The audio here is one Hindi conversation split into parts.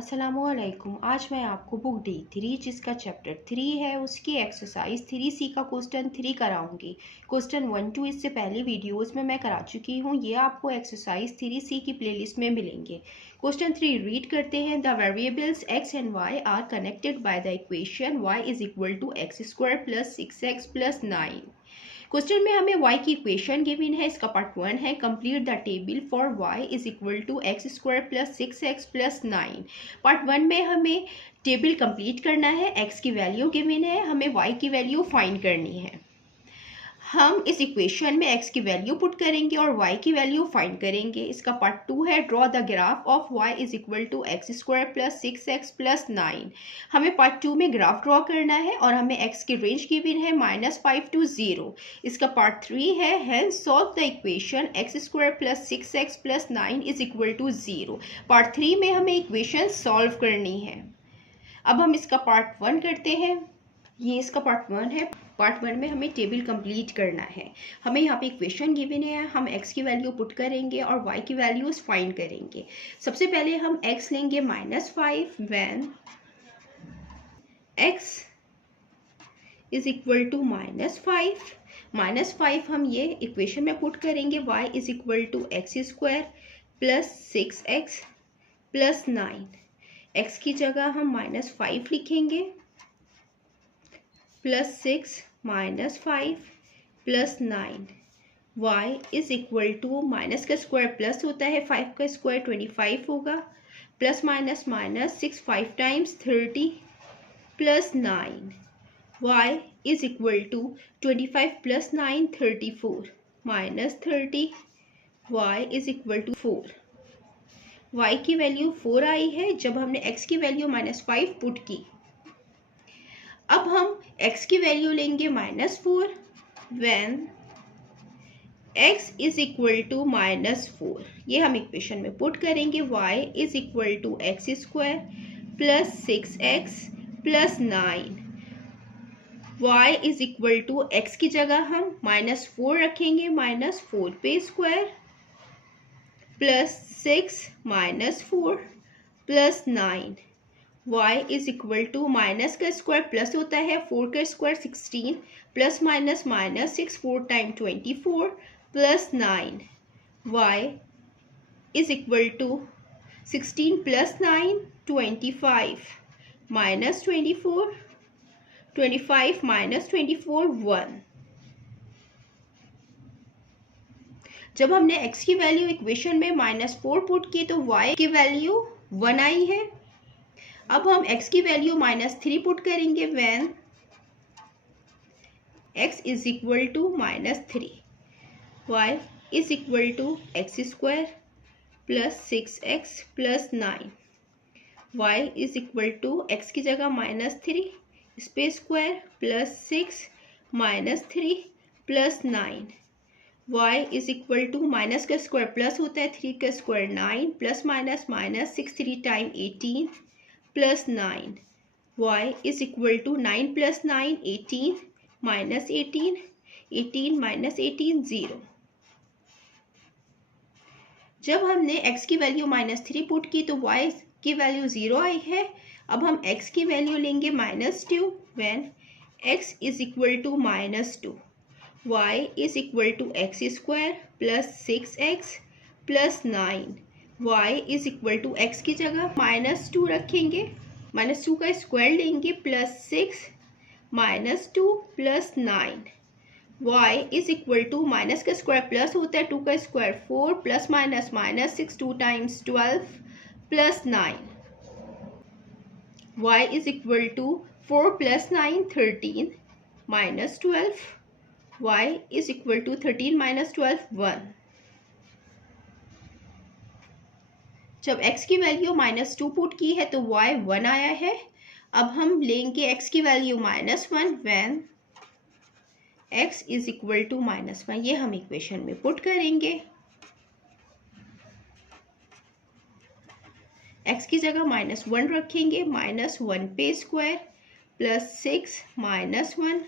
अस्सलामुअलैकुम। आज मैं आपको बुक डे 3 जिसका चैप्टर 3 है उसकी एक्सरसाइज 3C का क्वेश्चन 3 कराऊंगी। क्वेश्चन 1 2 इससे पहले वीडियोस में मैं करा चुकी हूँ, ये आपको एक्सरसाइज 3C की प्लेलिस्ट में मिलेंगे। क्वेश्चन 3 रीड करते हैं। The variables x and y are connected by the equation y is equal to x² plus 6x plus 9। Question में हमें y की इक्वेशन गिवन है, इसका पार्ट 1 है। Complete the table for y is equal to x² plus 6x plus 9। Part 1 में हमें टेबल कंप्लीट करना है, x की वैल्यू गिवन है, हमें y की वैल्यू फाइंड करनी है। हम इस इक्वेशन में x की वैल्यू पुट करेंगे और y की वैल्यू फाइंड करेंगे। इसका पार्ट 2 है। Draw the graph of y is equal to x² plus 6x plus 9। हमें पार्ट 2 में ग्राफ ड्रॉ करना है और हमें x की रेंज गिवन है -5 to 0। इसका पार्ट 3 है। Hence solve the equation x² plus 6x plus 9 is equal to 0। Part 3 में हमें इक्वेशन सॉल्व करनी है। अब हम इसका पार्ट 1 करते हैं। ये इसका पार्ट 1 है। पार्ट 1 में हमें टेबल कंप्लीट करना है। हमें यहाँ पे इक्वेशन गिवन है, हम x की वैल्यू पुट करेंगे और y की वैल्यूज फाइंड करेंगे। सबसे पहले हम x लेंगे -5 when x is equal to -5 हम ये इक्वेशन में पुट करेंगे। y is equal to x² plus 6x plus 9। x की जगह हम -5 लिखेंगे, plus 6 -5 plus 9। y is equal to minus का स्क्वायर प्लस होता है, 5 का स्क्वायर 25 होगा, plus minus minus 6 5 times 30 plus 9। y is equal to 25 plus 9 34 minus 30। y is equal to 4। y की वैल्यू 4 आई है जब हमने x की वैल्यू -5 पुट की। अब हम x की वैल्यू लेंगे -4 when x is equal to -4। ये हम इक्वेशन में पुट करेंगे। y is equal to x² plus 6x plus 9। y is equal to x की जगह हम -4 रखेंगे, -4 पे square plus 6 -4 plus 9। y is equal to minus का स्क्वायर प्लस होता है, 4 का square 16 plus minus minus 6 4 time 24 plus 9। y is equal to 16 plus 9 25 minus 24 25 minus 24 1। जब हमने x की वैल्यू इक्वेशन में -4 पुट की तो y की वैल्यू 1 आई है। अब हम x की वैल्यू -3 पुट करेंगे when x is equal to -3। y is equal to x² plus 6x plus 9। y is equal to x की जगह -3 इस पे square plus 6 -3 plus 9। y is equal to minus का स्क्वायर प्लस होता है, 3 का square 9 plus minus minus 6 3 time 18 plus 9। y is equal to 9 plus 9 18 minus 18 18 minus 18 0। जब हमने x की वैल्यू -3 पुट की तो y की वैल्यू 0 आई है। अब हम x की वैल्यू लेंगे -2 when x is equal to -2। y is equal to x² plus 6x plus 9। y is equal to x की जगह -2 रखेंगे, -2 का स्क्वायर लेंगे plus 6 -2 plus 9। y is equal to minus का स्क्वायर प्लस होता है, 2 का square 4 plus minus minus 6 2 times 12 plus 9। y is equal to 4 plus 9 13 minus 12। y is equal to 13 minus 12 1। जब x की वैल्यू -2 पुट की है तो y 1 आया है। अब हम लेंगे x की value -1 when x is equal to -1। ये हम इक्वेशन में पुट करेंगे। x की जगह -1 रखेंगे, -1 पे square plus 6 -1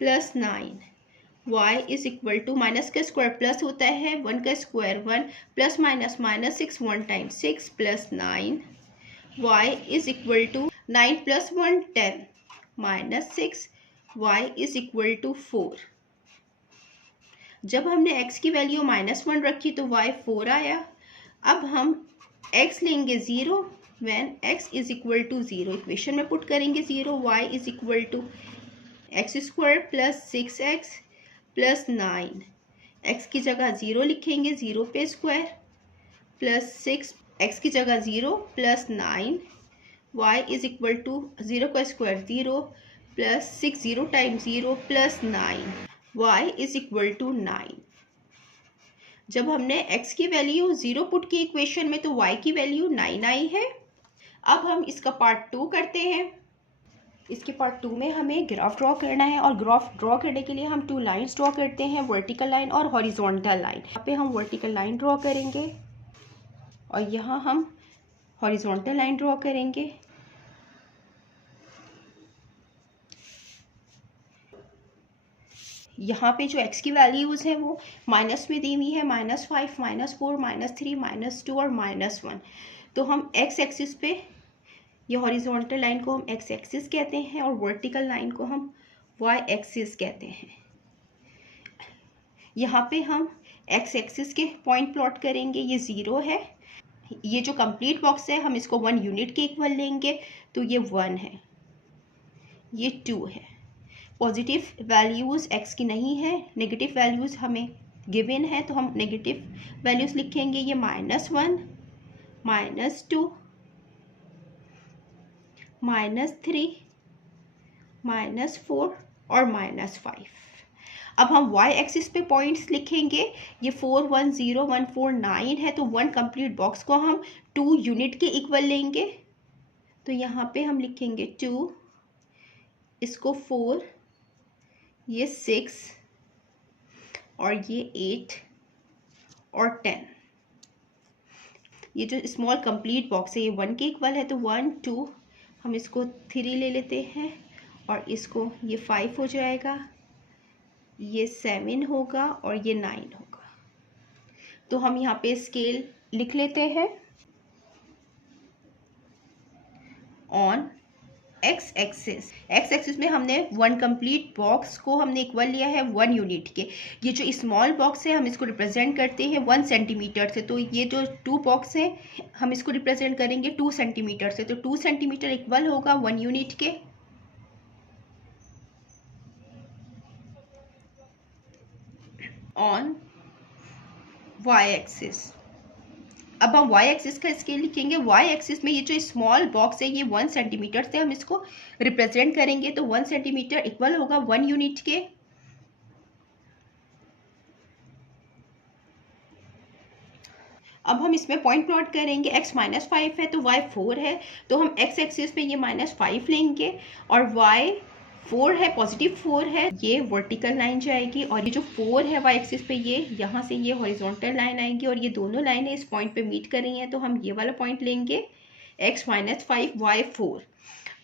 plus 9। y is equal to minus का स्क्वायर प्लस होता है, 1 का square 1 plus minus minus 6 1 time 6 plus 9। y is equal to 9 + 1 10 -6 y is equal to 4। जब हमने x की वैल्यू -1 रखी तो y 4 आया। अब हम x लेंगे 0 when x is equal to 0, equation में पुट करेंगे 0, y is equal to x² + 6x + 9, x की जगह 0 लिखेंगे, 0 पे स्क्वायर, प्लस 6 x की जगह 0 + 9 y इज इक्वल टू 0 का square 0 plus 6 0 times 0 + 9 y is equal to 9। जब हमने x की वैल्यू 0 पुट की इक्वेशन में तो y की वैल्यू 9 आई है। अब हम इसका पार्ट 2 करते हैं। इसके पार्ट 2 में हमें ग्राफ ड्रॉ करना है और ग्राफ ड्रॉ करने के लिए हम 2 लाइंस ड्रॉ करते हैं, वर्टिकल लाइन और हॉरिजॉन्टल लाइन। यहाँ पे हम वर्टिकल लाइन ड्रॉ करेंगे और यहाँ हम हॉरिजॉन्टल लाइन ड्रॉ करेंगे। यहाँ पे जो x की वैल्यूज़ हैं वो माइनस में दी हुई है, -5, -4, -3, -2 और -1। तो हम x एक्सिस पे ये हॉरिजॉन्टल लाइन को हम x एक्सिस कहते हैं और वर्टिकल लाइन को हम y एक्सिस कहते हैं। यहाँ पे हम x एक्सिस के पॉइंट प्लॉट करेंगे, ये 0 है। ये जो कंप्लीट बॉक्स है हम इसको 1 यूनिट के इक्वल लेंगे, तो ये 1 है, ये 2 है। पॉजिटिव वैल्यूज़ x की नहीं है, नेगेटिव वैल्यूज़ हमें गिवन है, तो हम नेगेटिव वैल्यूज़ लिखेंगे। ये -1, -2, -3, -4 और -5। अब हम y एक्सिस पे पॉइंट्स लिखेंगे। ये 4 1 0 1 4 9 है, तो 1 कंप्लीट बॉक्स को हम 2 यूनिट के इक्वल लेंगे। तो यहाँ पे हम लिखेंगे 2, इसको 4, ये 6 और ये 8 और 10। ये जो स्मॉल कंप्लीट बॉक्स है ये 1 के इक्वल है, तो 1 2 हम इसको 3 ले लेते हैं और इसको ये 5 हो जाएगा, ये 7 होगा और ये 9 होगा। तो हम यहाँ पे स्केल लिख लेते हैं। ऑन एक्स एक्सिस में हमने 1 कंप्लीट बॉक्स को हमने इक्वल लिया है 1 यूनिट के। ये जो स्मॉल बॉक्स है हम इसको रिप्रेजेंट करते हैं 1 सेंटीमीटर से, तो ये जो 2 बॉक्स है हम इसको रिप्रेजेंट करेंगे 2 सेंटीमीटर से, तो 2 सेंटीमीटर इक्वल होगा 1 यूनिट के। ऑन वाई एक्सिस, अब हम y एक्सिस का स्केल लिखेंगे। y एक्सिस में ये जो स्मॉल बॉक्स है ये 1 सेंटीमीटर से हम इसको रिप्रेजेंट करेंगे, तो 1 सेंटीमीटर इक्वल होगा 1 यूनिट के। अब हम इसमें पॉइंट प्लॉट करेंगे। x -5 है तो y 4 है, तो हम x एक्सिस पे ये -5 लेंगे और y 4 है, पॉजिटिव 4 है, ये वर्टिकल लाइन जाएगी और ये जो 4 है y एक्सिस पे ये यहाँ से ये हॉरिजॉन्टल लाइन आएगी और ये दोनों लाइनें इस पॉइंट पे मीट कर रही हैं, तो हम ये वाला पॉइंट लेंगे x -5 y 4।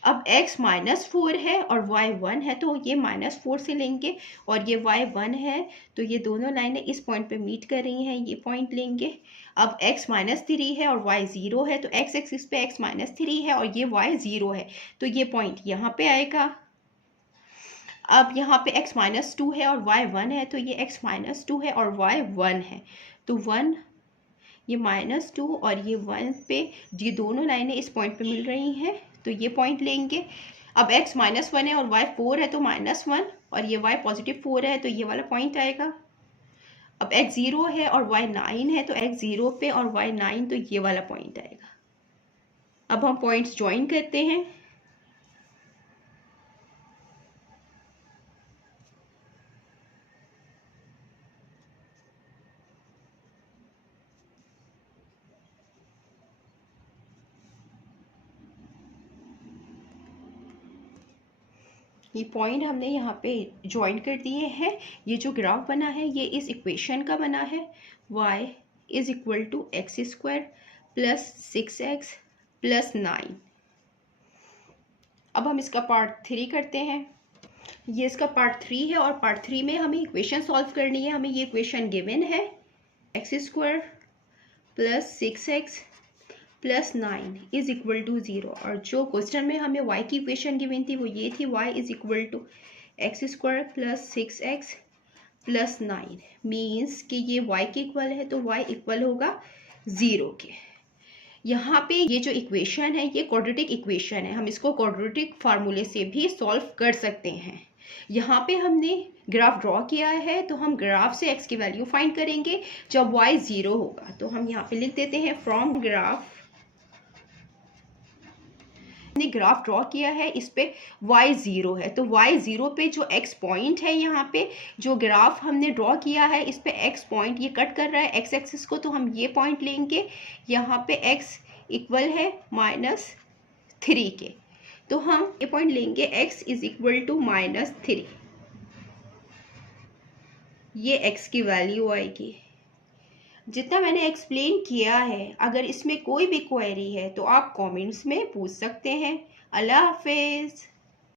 अब x -4 है और y 1 है, तो ये -4 से लेंगे और ये y 1 है, तो ये दोनों लाइनें इस पॉइंट पे मीट कर रही हैं, ये पॉइंट लेंगे। अब x -3 है और y 0 है, तो x एक्सिस पे x -3 है और ये y 0 है, तो ये पॉइंट यहाँ पे आएगा। अब यहाँ पे x -2 है और y 1 है, तो ये x -2 है और y 1 है, तो 1 ये -2 और ये 1 पे ये दोनों लाइनें इस पॉइंट पे मिल रही हैं, तो ये पॉइंट लेंगे। अब x -1 है और y 4 है, तो -1 और ये y पॉजिटिव 4 है, तो ये वाला पॉइंट आएगा। अब x 0 है और y 9 है, तो x 0 पे और y 9, तो ये वाला पॉइंट आएगा। अब हम पॉइंट्स ज्वाइन करते हैं। ये पॉइंट हमने यहाँ पे ज्वाइन कर दिए हैं। ये जो ग्राफ बना है ये इस इक्वेशन का बना है, y is equal to x² + 6x + 9। अब हम इसका पार्ट 3 करते हैं। ये इसका पार्ट 3 है और पार्ट 3 में हमें इक्वेशन सॉल्व करनी है। हमें ये इक्वेशन गिवन है x² + 6x plus 9 is equal to 0। और जो क्वेश्चन में हमें y की इक्वेशन गिवन थी वो ये थी, y is equal to x square plus 6x plus 9 means कि ये y के इक्वल है, तो y इक्वल होगा 0 के। यहाँ पे ये जो इक्वेशन है ये क्वाड्रेटिक इक्वेशन है, हम इसको क्वाड्रेटिक फार्मूले से भी सॉल्व कर सकते हैं। यहाँ पे हमने ग्राफ ड्रॉ किया है, तो हम ग्राफ से x की वैल्यू फाइंड करेंगे जब y 0 होगा। तो हम यहाँ पे लिख देते हैं फ्रॉम ग्राफ, हमने ग्राफ ड्रॉ किया है, इस पे y 0 है, तो y 0 पे जो x पॉइंट है, यहाँ पे जो ग्राफ हमने ड्रॉ किया है इस पे x पॉइंट ये कट कर रहा है x एक्सिस को, तो हम ये पॉइंट लेंगे। यहाँ पे x इक्वल है -3 के, तो हम ये पॉइंट लेंगे x इज इक्वल टू -3। ये x की वैल्यू आएगी। जितना मैंने एक्सप्लेन किया है, अगर इसमें कोई भी क्वेरी है तो आप कमेंट्स में पूछ सकते हैं। अल्लाह हाफिज़।